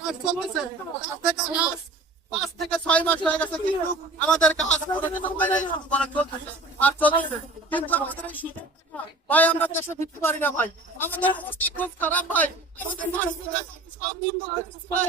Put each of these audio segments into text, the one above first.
কাজ চলতেছে পাঁচ থেকে ছয় মাস হয়ে গেছে কিন্তু আমাদের কাজ করে চলতেছে আর চলতেছে কিন্তু আমাদের ভাই আমরা দেশে ফিরতে পারি না ভাই আমাদের অবস্থা খুব খারাপ ভাই আমাদের মানুষগুলো সব বন্ধ হয়ে গেছে ভাই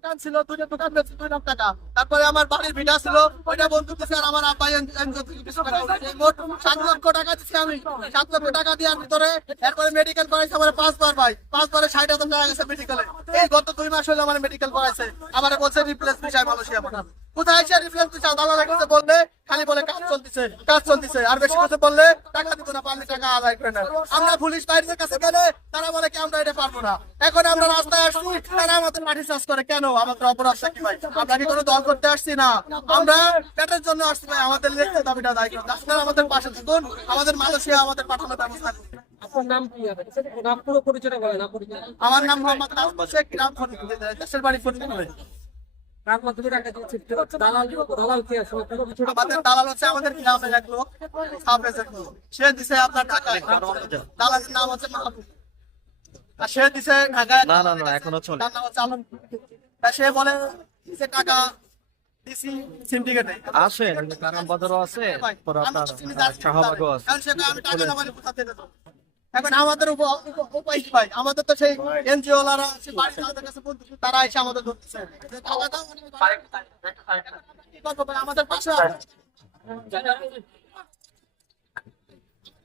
দোকান ছিল, দুইটা দোকান বেচছি দুই লাখ টাকা। তারপরে আমার বাড়ির ভিটা ছিল, ওইটা বন্ধু দিচ্ছে আর আমার আব্বাই। মোট সাত লক্ষ টাকা দিচ্ছি আমি। সাত লক্ষ টাকা দেওয়ার ভিতরে এরপরে মেডিকেল করাইছে আমার পাঁচবার ভাই। পাঁচবারে ষাট হাজার টাকা গেছে মেডিকেলে এই গত দুই মাস হলো আমার মেডিকেল করাইছে। আমার বলছে রিপ্লেস বিষয় মালয়েশিয়া পাঠান কোথায় এসে রিপ্লেস বিষয় দালাল কাছে বললে খালি বলে, কাজ চলতেছে কাজ চলতেছে। আর বেশি কিছু বললে, টাকা দিব না, পারলে টাকা আদায় করে না আমরা পুলিশ বাইরের কাছে গেলে তারা বলে কি আমরা এটা পারব না। এখন আমরা তারা আমাদের চাষ করে কেন? আমাদের অপরাধটা কি ভাই? আমরা কি কোনো দল করতে আসছি না? আমরা পেটের জন্য আসছি ভাই আমাদের লিখিত দাবিটা দায়ী করতে। আপনারা আমাদের পাশে থাকুন আমাদের মালয়েশিয়া আমাদের পাঠানোর ব্যবস্থা করুন। পরিচয় আমার নাম মোহাম্মদ নাজমুল শেখ গ্রাম দেশের বাড়ি ফরিদপুরে টাকা আমাদের দালাল হচ্ছে আমাদের গ্রামের এক লোক সে দিছে আপনার ঢাকায় দালালের নাম হচ্ছে মাহবুব। আর সে দিছে ঢাকায় না, না, না, এখনও চলে। তার নাম হচ্ছে আলম তা সে বলে দিছে টাকা দিছি সিন্ডিকেটে আসেন কারাম বাজারও আছে পরে আপনার শাহবাগও আছে আমি টাকা না মানে কোথা থেকে এখন আমাদের উপ- উপ- উপায় কি ভাই আমাদের তো সেই এনজিও ওলারা সে বাড়ি তাদের কাছে বলতেছে তারা এসে আমাদের ধরতেছে যে টাকা দাও, মানে আমাদের পাশে আছে। পাঁচশো টাকা দাও, তোমরা তারা কি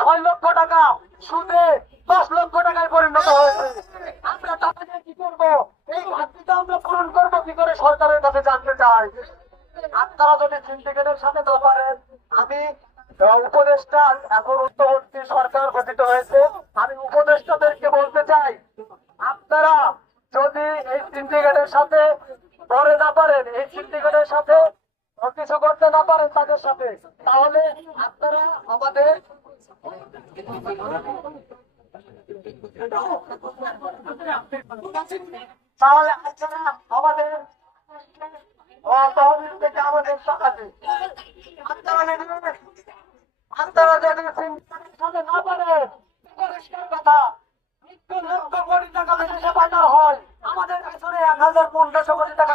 ছয় লক্ষ টাকা সুদে দশ লক্ষ টাকায় পরিণত হয়েছে আমরা দিয়ে কি করব? এই ঘাটতিটা আমরা পূরণ করব কি করে সরকারের কাছে জানতে চাই? আপনারা যদি সিন্ডিকেটের সাথে না পারেন, আমি উপদেষ্টা এখন উত্তরবর্তী সরকার গঠিত হয়েছে। আমি উপদেষ্টাদেরকে বলতে চাই, আপনারা যদি এই সিন্ডিকেটের সাথে ধরে না পারেন, এই সিন্ডিকেটের সাথে কিছু করতে না পারেন তাদের সাথে, তাহলে আপনারা আমাদের তাহলে আমাদের তহবিল থেকে আমাদের দিন আপনারা আপনারা যদি সাথে না পারেন পরিষ্কার কথা, মৃত্যু লক্ষ কোটি টাকা বিদেশে পাঠানো হয়, আমাদের পেছনে এক হাজার পনেরোশো কোটি টাকা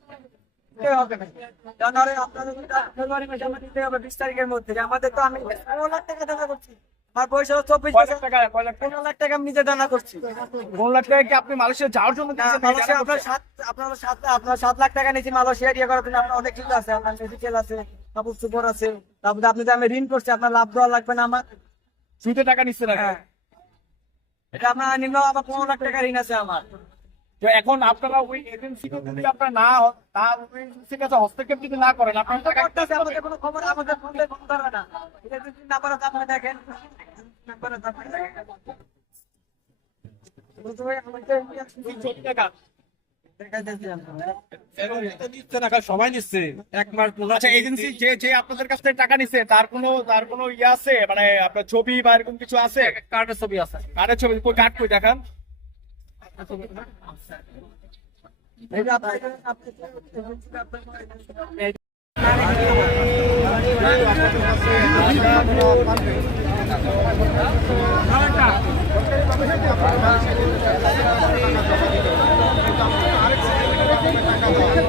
জানুয়ারি আপনাদের ফেব্রুয়ারি মাসে আমরা দিতে হবে বিশ তারিখের মধ্যে। আমাদের তো আমি পনেরো লাখ টাকা দানা করছি। আমার পয়সা চব্বিশ বছর। পনেরো লাখ টাকা আমি নিজে দানা করছি। পনেরো লাখ টাকা কি আপনি মালয়েশিয়া যাওয়ার জন্য মালয়েশিয়া আপনার সাত আপনার সাত আপনার সাত লাখ টাকা নিয়েছি মালয়েশিয়া ইয়ে করার জন্য। আপনার অনেক কিছু আছে আপনার মেডিকেল আছে কাপড় চোপড় আছে। তারপরে আপনি যে আমি ঋণ করছি আপনার লাভ দেওয়া লাগবে না আমার। সুদে টাকা নিচ্ছে না হ্যাঁ। এটা আপনার নিম্ন আমার পনেরো লাখ টাকা ঋণ আছে আমার। তো এখন আপনারা ওই এজেন্সি যদি আপনারা না না এজেন্সির কাছে হস্তক্ষেপ যদি না করেন আপনারা টাকা করতেছে আমাদের কোনো খবর আমাদের ফোন দিয়ে ফোন ধরবে না। আপনি দেখেন। নাম্বার দেখেন। বুঝতে পারছেন? আমাদের চল্লিশ টাকা। সময় নিচ্ছে এক মাস আচ্ছা এজেন্সি যে যে আপনাদের কাছ থেকে টাকা নিছে তার কোনো তার কোনো ইয়ে আছে? মানে আপনার ছবি বা এরকম কিছু আছে? কার্ডের ছবি আছে। কার্ডের ছবি কই কার্ড কই দেখান? এই যে আপনি আপনি আপনি